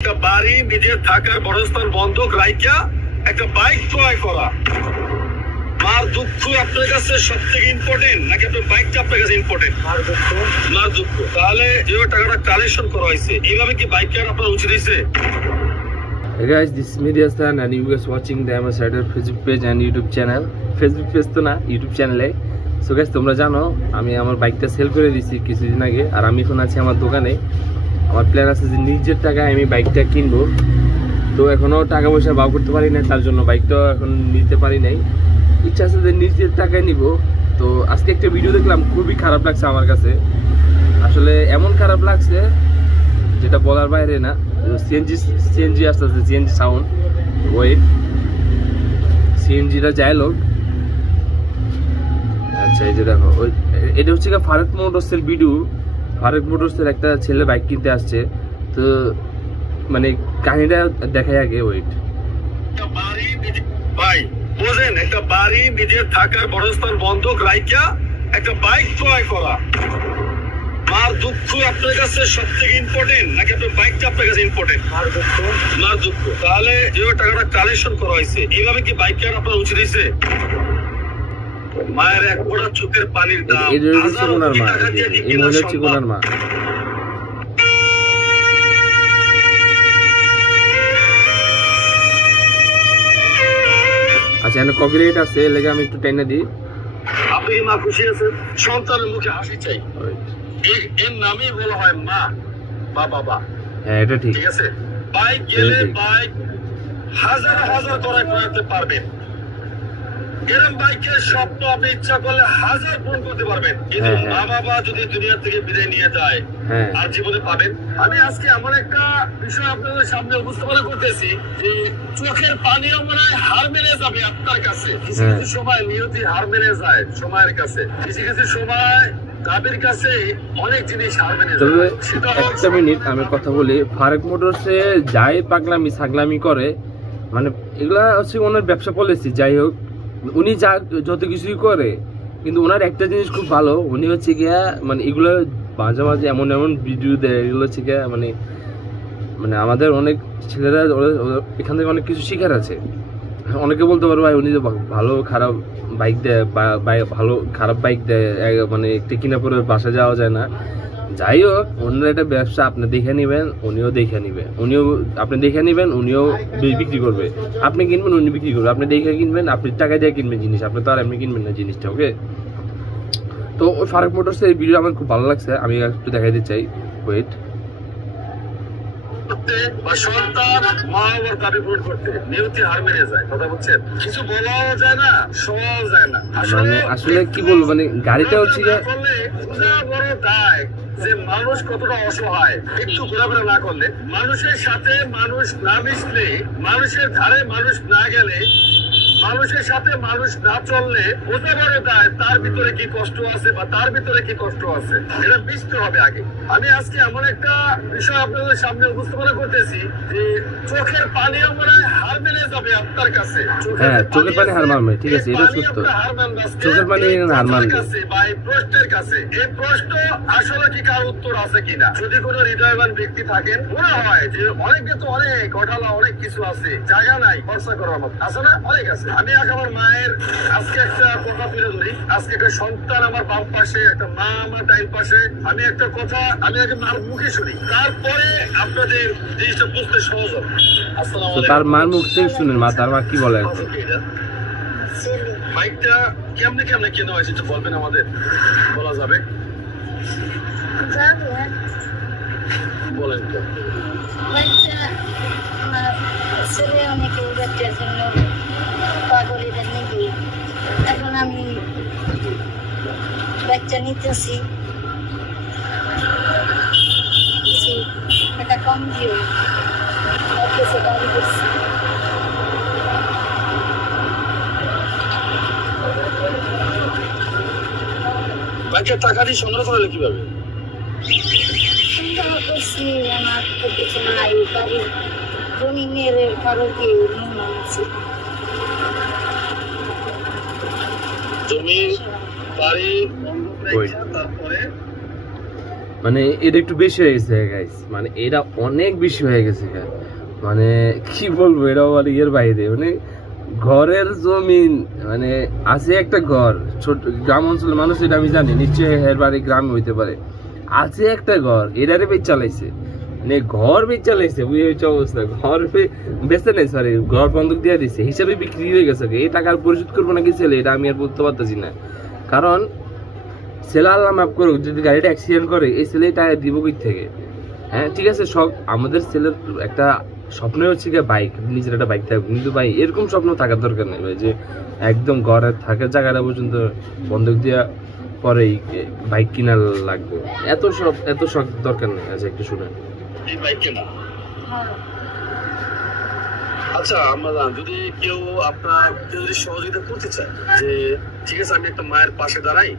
একটা বাড়ি নিজের থাকার বড়স্থান বন্ধক রাইখা একটা বাইক ক্রয় করা, মার দুঃখ আপনার কাছে সব থেকে ইম্পর্টেন্ট নাকি আপনার বাইকটা আপনার কাছে ইম্পর্টেন্ট? মার দুঃখ। তাহলে যেভাবে টাকাটা কালেকশন করা হয়েছে এইভাবে কি বাইক কেনা আপনার উচিত হয়েছে? Hey guys, this is Media Stan and you guys watching the Ambassador Facebook page and YouTube channel. Facebook page তো না, YouTube channel এ। So guys, তোমরা জানো আমি আমার বাইকটা সেল করে দিয়েছি কিছুদিন আগে, আর আমি এখন আছি আমার দোকানে। আমার প্ল্যান আছে যে নিজের টাকায় আমি বাইকটা কিনবো, তো এখনো টাকা পয়সা বার করতে পারি না, তার জন্য বাইকটা এখন নিতে পারি নাই। ইচ্ছা আছে যে নিজের টাকায় নিব। তো আজকে একটা ভিডিও দেখলাম, খুবই খারাপ লাগছে আমার কাছে। আসলে এমন খারাপ লাগছে যেটা বলার বাইরে না। সিএনজি আসতেছে, সিএনজি সাউন্ড, ওয়েট সিএনজিটা যাই লোক। আচ্ছা, এই যে দেখো, এটা হচ্ছে ফারুক মোটরসের ভিডিও। ফারুক মোটরসের একটা ছেলে বাইক কিনতে আসছে, তো মানে কাহিনীটা দেখাই আগে। ওয়েট ভাই বোঝেন, একটা বাড়ি নিজের থাকার বড়স্থান বন্ধক রাইখা একটা বাইক ক্রয় করা, মার দুঃখ আপনার কাছে সব থেকে ইম্পর্টেন্ট নাকি আপনার বাইকটা আপনার কাছে ইম্পর্টেন্ট? মার দুঃখ। তাহলে যেভাবে টাকাটা কালেকশন করা হয়েছে এইভাবে কি বাইক কেনা আপনার উচিত হয়েছে? মায়ের এক ফোঁটা চোখের পানির দাম টাকা দিয়ে কি কেনা সম্ভব? আচ্ছা, এখানে কপিরাইট আছে, লেগে আমি একটু টেনে দিই। আপনি কি মা খুশি আছেন? সন্তানের মুখে হাসি চাই, এর নামই বলা হয় মা বা বাবা। হ্যাঁ, এটা ঠিক আছে। বাইক গেলে বাইক হাজার হাজার করে করতে পারবেন, এরকম বাইকের স্বপ্ন আপনি ইচ্ছা করলে হাজার পূরণ করতে পারবেন, কিন্তু মা বাবা যদি দুনিয়া থেকে বিদায় নিয়ে যায় আর জীবনে পাবেন। আমি আজকে এমন একটা বিষয় আপনাদের সামনে উপস্থাপন করতেছি যে চোখের পানিও মনে হয় হার মেনে যাবে আপনার কাছে। কিছু কিছু সময় নিয়তি হার মেনে যায় সময়ের কাছে, কিছু কিছু সময় তাদের কাছে অনেক জিনিস হার মেনে যায়। একটা মিনিট আমি কথা বলি। ফারুক মোটরসে যাই পাগলামি ছাগলামি করে, মানে এগুলা হচ্ছে ওনার ব্যবসা পলিসি। যাই হোক, উনি যা যত কিছুই করে, কিন্তু ওনার একটা জিনিস খুব ভালো, উনি হচ্ছে গিয়া মানে এগুলো মাঝে মাঝে এমন এমন ভিডিও দেয়, এগুলো হচ্ছে গিয়া মানে মানে আমাদের অনেক ছেলেরা এখান থেকে অনেক কিছু শিখার আছে। অনেকে বলতে পারো ভাই উনি যে ভালো খারাপ বাইক দেয় বা ভালো খারাপ বাইক দেয়, মানে একটা কিনা পরে বাসা যাওয়া যায় না। যাই হোক, অন্য একটা ব্যবসা আপনি দেখে নেবেন, উনিও দেখে নেবে, আপনি দেখে নেবেন, উনিও বিক্রি করবে। আপনি কিনবেন, উনি বিক্রি করবে। আপনি দেখে কিনবেন, আপনি টাকা দিয়ে কিনবেন জিনিস, আপনি তো আর এমনি কিনবেন না জিনিসটা। ওকে, তো ওই ফারুক মোটরসের এই ভিডিও আমার খুব ভালো লাগছে, আমি একটু দেখাইতে চাই। ওয়েট, সন্তান মা বাবার দাবি পূরণ করতে নিয়তি হার মেনে যায়। কথা বলছেন, কিছু বলাও যায় না, শোনাও যায় না। মানে আসলে কি বলবো, মানে গাড়িটা হচ্ছে বড় দায় যে মানুষ কতটা অসহায়। একটু ঘোরাফেরা না করলে, মানুষের সাথে মানুষ না মিশলে, মানুষের ধারে মানুষ না গেলে, মানুষের সাথে মানুষ না চললে বোঝা বড় দায় তার ভিতরে কি কষ্ট আছে বা তার ভিতরে কি কষ্ট আছে, এটা বুঝতে হবে আগে। আমি আজকে এমন একটা বিষয় আপনাদের সামনে উপস্থাপন করতেছি যে চোখের পানিও মনে হয় হার মেনে যাবে আপনার কাছে। চোখের পানি হার মানবে, ঠিক আছে, এটা সত্য। চোখের পানি হার মানবে বা এই প্রশ্নের কাছে, এই প্রশ্ন আসলে কি কার উত্তর আছে কিনা। যদি কোনো হৃদয়বান ব্যক্তি থাকেন, মনে হয় যে অনেকে তো অনেক ঘটালা অনেক কিছু আছে, জায়গা নাই খরচা করার মতো, আছে না? অনেক আছে। আমি আমার মায়ের আজকে একটা কথা তুলে ধরি। আজকে একটা সন্তান আমার বাম পাশে, একটা মা আমার ডাইন পাশে। আমি একটা কথা আমি আগে মার মুখে শুনি, তারপরে আপনাদের জিনিসটা বুঝতে সহজ হবে। আসসালামু আলাইকুম। তার মার মুখ থেকে শুনেন, মা তার মা কি বলে। বাইকটা কেমনে কেমনে কেনা হয়েছে একটু বলবেন আমাদের? বলা যাবে? বলেন তো। ছেলে অনেকে বাচ্চার জন্য পাগলিদের নিবি, এখন আমি বাচ্চা নিতেছি, কিছু একটা কম দিও কিছু গাড়ি করছি। ব্যাংকের টাকা দিয়ে সংগ্রহ করলে কিভাবে? সংগ্রহ করছি, আমার তো কিছু নাই, বাড়ির জমিনের কারোর দিয়ে মনে হচ্ছে। জমি বাড়ি তারপরে মানে এটা একটু বেশি হয়ে গেছে গাইস, মানে এটা অনেক বেশি হয়ে গেছে মানে কি বলবো, এটা মানে এর বাইরে। মানে ঘরের জমিন, মানে আছে একটা ঘর, ছোট গ্রাম অঞ্চলের মানুষ, এটা আমি জানি, নিশ্চয়ই এর বাড়ি গ্রামে হইতে পারে, আছে একটা ঘর, এটারে বেচ চালাইছে, মানে ঘর বেচ চালাইছে, বুঝে হচ্ছে অবস্থা। ঘর বেচতে নেই, সরি, ঘর বন্ধক দিয়ে দিচ্ছে, হিসাবে বিক্রি হয়ে গেছে। এই টাকা আর পরিশোধ করবো নাকি ছেলে, এটা আমি আর বলতে পারতেছি না। কারণ ছেলে আল্লাহ মাফ করুক, যদি গাড়িটা অ্যাক্সিডেন্ট করে, এই ছেলে টাকা দিব কই থেকে? হ্যাঁ ঠিক আছে, সব আমাদের ছেলের একটা স্বপ্ন হচ্ছে গিয়ে বাইক, নিজের একটা বাইক থাকবে, কিন্তু ভাই এরকম স্বপ্ন থাকার দরকার নেই ভাই, যে একদম ঘরে থাকার জায়গাটা পর্যন্ত বন্ধক দেওয়া পরেই বাইক কিনা লাগবে, এত শখ দরকার নেই। আচ্ছা একটু শুনেন। এই বাইক কেনা, হ্যাঁ আচ্ছা আমরা যদি কেউ আপনার যদি সহযোগিতা করতে চায়, যে ঠিক আছে আমি একটা মায়ের পাশে দাঁড়াই,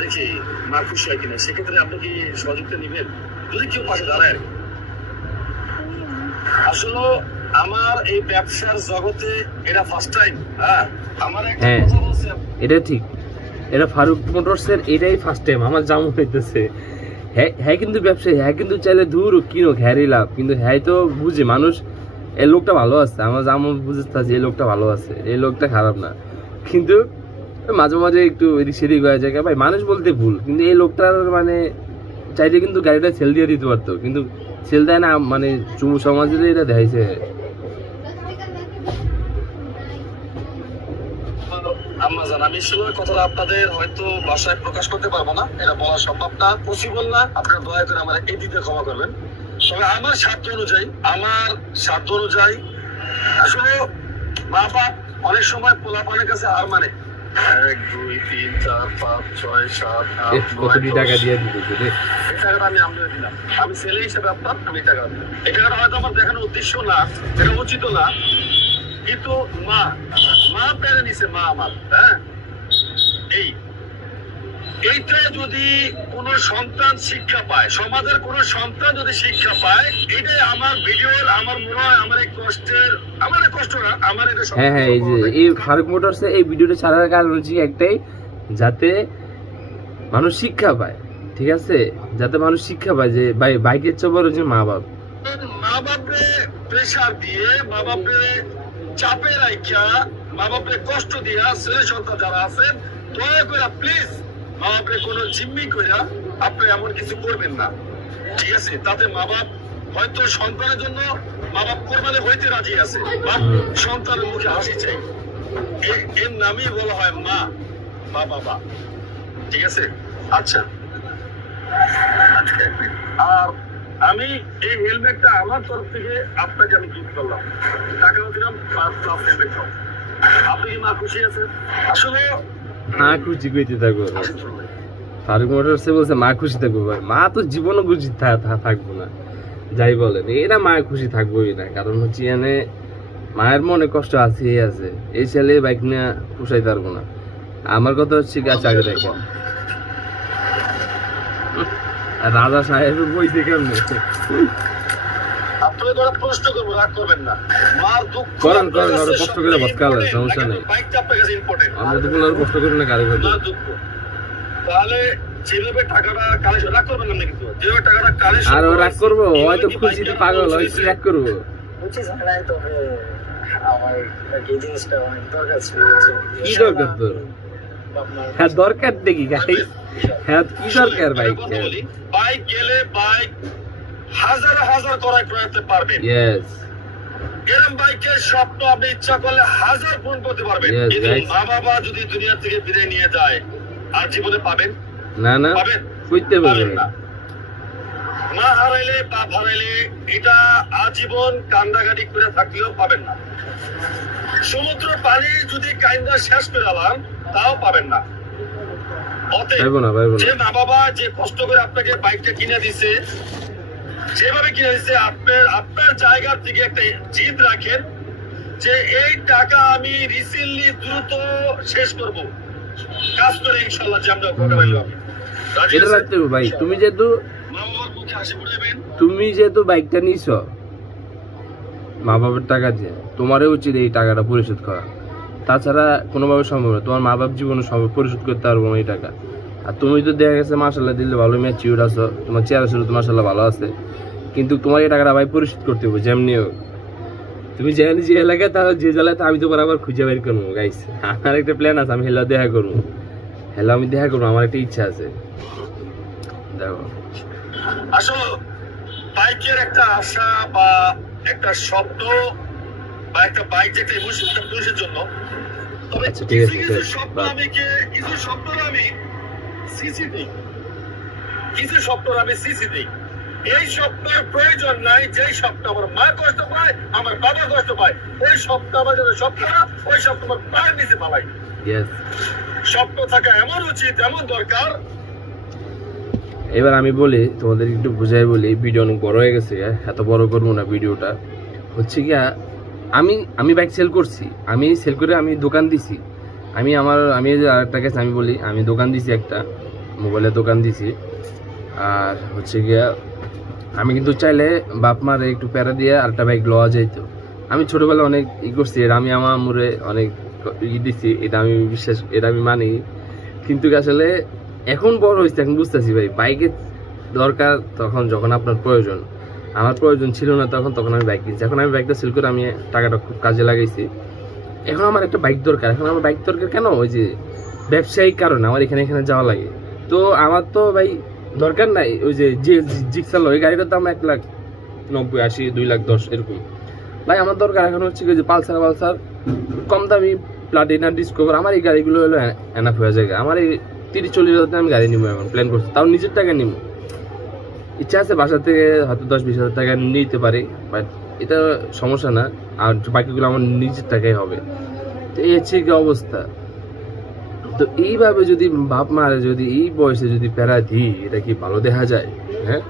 দেখি মা খুশি হয় কিনা, সেক্ষেত্রে আপনি কি সহযোগিতা নিবেন? যদি কেউ পাশে দাঁড়ায় আর কি। আসলে আমার এই ব্যবসার জগতে এটা ফার্স্ট টাইম। হ্যাঁ আমার একটা হ্যাঁ কথা বলছে, এটা ঠিক, এটা ফারুক মোটরসের এটাই ফার্স্ট টাইম আমার জামু হইতেছে। হ্যাঁ কিন্তু ব্যবসায়ী, হ্যাঁ কিন্তু চাইলে দূর কিনো হ্যারই লাভ, কিন্তু হ্যাঁ তো বুঝে মানুষ, এই লোকটা ভালো আছে, আমার জামু বুঝতে এই লোকটা ভালো আছে, এই লোকটা খারাপ না, কিন্তু মাঝে মাঝে একটু এদিক সেদিক হয়ে যায় ভাই, মানুষ বলতে ভুল, কিন্তু এই লোকটার মানে চাইলে কিন্তু গাড়িটা সেল দিয়ে দিতে পারতো, কিন্তু সেল দেয় না, মানে যুব সমাজে এটা দেখাইছে। আমি আসলে কথাটা আপনাদের হয়তো ভাষায় প্রকাশ করতে পারবো না, এটা বলা সম্ভব না, পসিবল না, আপনারা দয়া করে আমার এই দিতে ক্ষমা করবেন। তবে আমার সাধ্য অনুযায়ী আসলে মা বাপ অনেক সময় পোলাপানের কাছে আর মানে 1 2 3 4 5 6 7 8 কতটি টাকা দিয়ে দিতে, এই টাকাটা আমি আপনাকে দিলাম, আমি ছেলে হিসেবে আপনার আমি টাকা দিলাম। এই টাকাটা হয়তো আমার দেখানোর উদ্দেশ্য না, এটা উচিত না, কিন্তু মা পেরে নিছে, মা আমার, হ্যাঁ এইটা যদি কোন সন্তান শিক্ষা পায়, সমাজের কোন সন্তান যদি শিক্ষা পায়, এটাই আমার ভিডিওর, আমার মনে হয় আমার এই কষ্টের, আমার এই কষ্ট না, আমার এটা। হ্যাঁ হ্যাঁ, এই যে এই ফারুক মোটরসে এই ভিডিওটা ছাড়ার কারণ হচ্ছে একটাই, যাতে মানুষ শিক্ষা পায়, ঠিক আছে, যাতে মানুষ শিক্ষা পায় যে বাইকের চেয়ে বড় হচ্ছে মা বাপ। মা বাপে প্রেশার দিয়ে, মা বাপে চাপে রাখা, মা বাপে কষ্ট দিয়া ছেলে সন্তান যারা আছেন, দয়া করে প্লিজ মা বাপে কোনো জিম্মি করে আপনি এমন কিছু করবেন না, ঠিক আছে? তাতে মা বাপ হয়তো সন্তানের জন্য মা বাপ কোরবানি হইতে রাজি আছে, বা সন্তানের মুখে হাসি চাই, এর নামই বলা হয় মা বা বাবা, ঠিক আছে? আচ্ছা, আর আমি এই হেলমেটটা আমার তরফ থেকে আপনাকে আমি গিফট করলাম, টাকাও দিলাম, প্লাস হেলমেটটাও। আপনি কি মা খুশি আছেন? আসলে মা খুশি কইতে থাকবো, ফারুক মোটরসে বলছে মা খুশি থাকবো, ভাই মা তো জীবনও খুশি থাকবো না, যাই বলেন, এরা মা খুশি থাকবোই না, কারণ হচ্ছে এনে মায়ের মনে কষ্ট আছে, এই ছেলে বাইক নিয়ে পুষাই পারবো না। আমার কথা হচ্ছে গাছ আগে দেখেন, রাজা সাহেব বইতে কেমনে, আপনাদের একটা প্রশ্ন করবো, রাগ করবেন না, মার দুঃখ করেন কষ্ট করে বসকাল, সমস্যা নেই, বাইকটা আপনার কাছে ইম্পর্টেন্ট, আমরা তো বলার কষ্ট করি না গাড়ি করে, মার দুঃখ। তাহলে যেভাবে টাকাটা কালেকশন, রাগ করবেন না কিন্তু, যেভাবে টাকাটা কালেকশন, আর রাগ করবো, হয়তো খুশিতে পাগল হয়, কি রাগ করবো? তবে আমার এই জিনিসটা অনেক দরকার ছিল। কি দরকার তোর? হ্যাঁ দরকার দেখি গাড়ি, হ্যাঁ কি দরকার বাইক? বাইক গেলে বাইক হাজার হাজার করে করতে পারবেন, ইয়েস, এরকম বাইকের স্বপ্ন আপনি ইচ্ছা করলে হাজার পূরণ করতে পারবেন, কিন্তু মা বাবা যদি দুনিয়া থেকে বিদায় নিয়ে যায়, আর জীবনে পাবেন না পাবেন বুঝতে পারবেন না। মা হারাইলে, বাপ হারাইলে, এটা আজীবন কান্দাকাটি করে থাকলেও পাবেন না। সমুদ্র পানি যদি কান্দা শেষ করে আলাম, তাও পাবেন না। অতএব যে মা বাবা যে কষ্ট করে আপনাকে বাইকটা কিনে দিছে, যেভাবে কিনে দিছে, আপনার জায়গা থেকে একটা জিদ রাখেন যে এই টাকা আমি রিসেন্টলি দ্রুত শেষ করব, কাজ করে ইনশাআল্লাহ যে আমরা এটা রাখতে হবে ভাই। তুমি যেহেতু মা বাবার মুখে হাসি ফুটাবেন, তুমি যেহেতু বাইকটা নিছ মা বাবার টাকা দিয়ে, তোমারও উচিত এই টাকাটা পরিশোধ করা, তাছাড়া কোনোভাবে সম্ভব না, তোমার মা বাপ জীবনে পরিশোধ করতে পারবো না এই টাকা। আর তুমি তো দেখা গেছে মাশাআল্লাহ দিলে ভালো ম্যাচিউর আছো, তোমার চেহারা শুরু তো মাশাআল্লাহ ভালো আছে, কিন্তু তোমার এই টাকাটা ভাই পরিশোধ করতে হবে যেমনি হোক। তুমি যে এলাকায় তাহলে যে জেলায় আমি তোমার আবার খুঁজে বের করবো গাইস। আমার একটা প্ল্যান আছে, আমি হেলা দেখা করবো, আমি দেখা করবো, আমার একটা ইচ্ছা আছে। দেখো আসলে বাইকের একটা আশা বা একটা শব্দ বা একটা বাইক যেটা ইমোশনটা পুরুষের জন্য, তবে আচ্ছা ঠিক আছে, কিছু শব্দ আমি সিসি দিই, কিছু শব্দ আমি সিসি দিই। এই শব্দের প্রয়োজন নাই, যেই শব্দ আমার মা কষ্ট পায়, আমার বাবা কষ্ট পায়, ওই শব্দ আমার যেন শব্দ না, ওই শব্দ আমার পায়ের নিচে পালাই। শব্দ থাকা এমন উচিত, এমন দরকার। এবার আমি বলি তোমাদের একটু বুঝাই বলি, ভিডিও অনেক বড় হয়ে গেছে, এত বড় করবো না ভিডিওটা। হচ্ছে গিয়া আমি বাইক সেল করছি, আমি সেল করে আমি দোকান দিছি, আমি আরেকটা কাছে আমি বলি, আমি দোকান দিছি, একটা মোবাইলের দোকান দিছি। আর হচ্ছে গিয়া আমি কিন্তু চাইলে বাপ মার একটু প্যারা দিয়ে আরেকটা বাইক লওয়া যাইতো। আমি ছোটবেলায় অনেক করছি, এটা আমি আমার মুরে অনেক দিছি, এটা আমি বিশ্বাস, এটা আমি মানি। কিন্তু আসলে এখন বড় হয়েছে, এখন বুঝতেছি ভাই বাইকের দরকার তখন যখন আপনার প্রয়োজন। আমার প্রয়োজন ছিল না তখন আমি বাইক কিনছি। এখন আমি বাইকটা সেল করে আমি টাকাটা খুব কাজে লাগাইছি। এখন আমার একটা বাইক দরকার। এখন আমার বাইক দরকার কেন? ওই যে ব্যবসায়িক কারণে আমার এখানে যাওয়া লাগে। তো আমার তো ভাই দরকার নাই ওই যে জিক্সার ওই গাড়িটার দাম 1,90,000, 80, 2,10,000 এরকম। ভাই আমার দরকার এখন হচ্ছে যে পালসার কম দামি প্লাটিনা ডিসকভার, আমার এই গাড়িগুলো হলো এনাফ হয়ে যায়। আমার এই 30-40 হাজার আমি গাড়ি নিবো, এখন প্ল্যান করছি, তাও নিজের টাকা নিব। ইচ্ছা আছে বাসা থেকে হয়তো 10-20 হাজার টাকা নিতে পারি, বাট এটা সমস্যা না। আর বাকিগুলো আমার নিজের টাকাই হবে। তো এই হচ্ছে কি অবস্থা। তো এইভাবে যদি বাপ মারে যদি এই বয়সে যদি প্যারা দিই, এটা কি ভালো দেখা যায়? হ্যাঁ,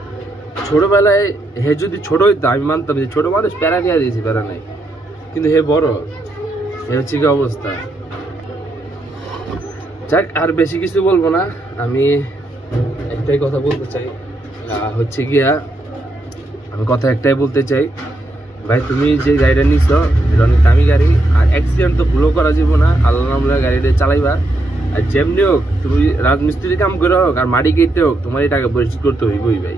ছোটবেলায় হে যদি ছোট হইতো আমি মানতাম যে ছোট মানুষ প্যারা দেওয়া দিয়েছি, প্যারা নাই, কিন্তু হে বড়, এ হচ্ছে কি অবস্থা। যাক, আর বেশি কিছু বলবো না, আমি একটাই কথা বলতে চাই, হচ্ছে গিয়া আমি কথা একটাই বলতে চাই, ভাই তুমি যে গাড়িটা নিছ এটা অনেক দামি গাড়ি, আর অ্যাক্সিডেন্ট তো ভুলও করা যাবো না, আল্লাহ নামলা গাড়িটা চালাইবা। আর যেমনি হোক তুমি রাজমিস্ত্রি কাম করে হোক আর মাটি কেটে হোক, তোমার এই টাকা পরিশোধ করতে হইবই ভাই।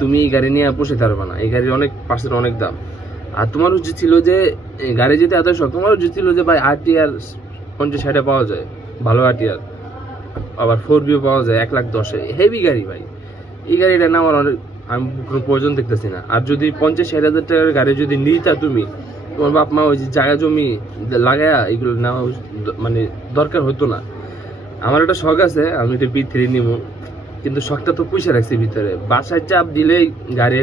তুমি এই গাড়ি নিয়ে বসে থাকবে না, এই গাড়ির অনেক পার্সেন্ট অনেক দাম। আর তোমার উচিত ছিল যে গাড়ি যেতে এত শখ, তোমার উচিত ছিল যে ভাই RTR 50-60 পাওয়া যায়, ভালো RTR, আবার 4Vও পাওয়া যায় 1,10,000, হেভি গাড়ি ভাই। এই গাড়িটা না আমার আমি কোনো প্রয়োজন দেখতেছি না। আর যদি 50-60 হাজার টাকার গাড়ি যদি নিতা তুমি, তোমার বাপ মা ওই যে জায়গা জমি লাগায়া এগুলো নেওয়া মানে দরকার হতো না। আমার একটা শখ আছে, আমি একটা B3 নিব, কিন্তু শখটা তো পয়সা রাখছি ভিতরে, বাসায় চাপ দিলেই গাড়ি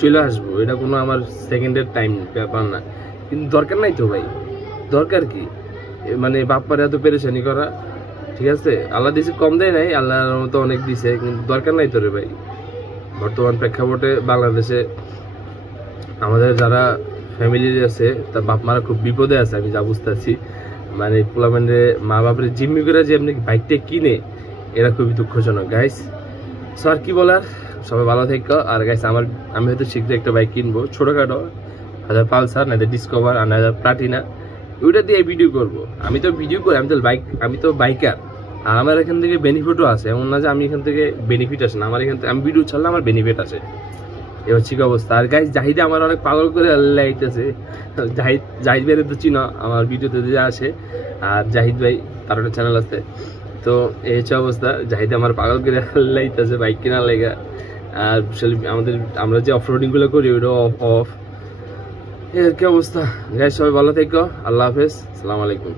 চলে আসবো, এটা কোনো আমার সেকেন্ডের টাইম ব্যাপার না। কিন্তু দরকার নাই তো ভাই, দরকার কি মানে বাপ মারে এত পেরেশানি করা? ঠিক আছে, আল্লাহ দিছে কম দেয় নাই, আল্লাহর মতো অনেক দিছে, কিন্তু দরকার নাই তো রে ভাই। বর্তমান প্রেক্ষাপটে বাংলাদেশে আমাদের যারা ফ্যামিলি আছে তার বাপ মারা খুব বিপদে আছে, আমি যা বুঝতেছি। মানে পোলামেন্টে মা বাপের জিম্মি করে যে এমনি বাইকটা কিনে, এরা খুবই দুঃখজনক গাইস। সো আর কি বলার, সবাই ভালো থেকো। আর গাইস আমি হয়তো শীঘ্রই একটা বাইক কিনবো, ছোটোখাটো, হাজার পালসার, না ডিসকভার, আর না প্লাটিনা, ওইটা দিয়ে ভিডিও করবো। আমি তো ভিডিও করি, আমি তো বাইকার, আর আমার এখান থেকে বেনিফিটও আছে। এমন না যে আমি এখান থেকে বেনিফিট আসে না, আমার এখান থেকে আমি ভিডিও ছাড়লে আমার বেনিফিট আছে। এ হচ্ছে কি অবস্থা। আর গাইস জাহিদে আমার অনেক পাগল করে লাইতেছে, জাহিদ ভাইয়ের তো চিনো, আমার ভিডিওতে যে আসে। আর জাহিদ ভাই তার একটা চ্যানেল আছে, তো এই হচ্ছে অবস্থা। জাহিদে আমার পাগল করে লাইতেছে বাইক কেনার লেগা। আর আমরা যে অফরোডিংগুলো করি ওইটা অফ। এর কি অবস্থা গাইস, সবাই ভালো থেকো, আল্লাহ হাফেজ, আসসালামু আলাইকুম।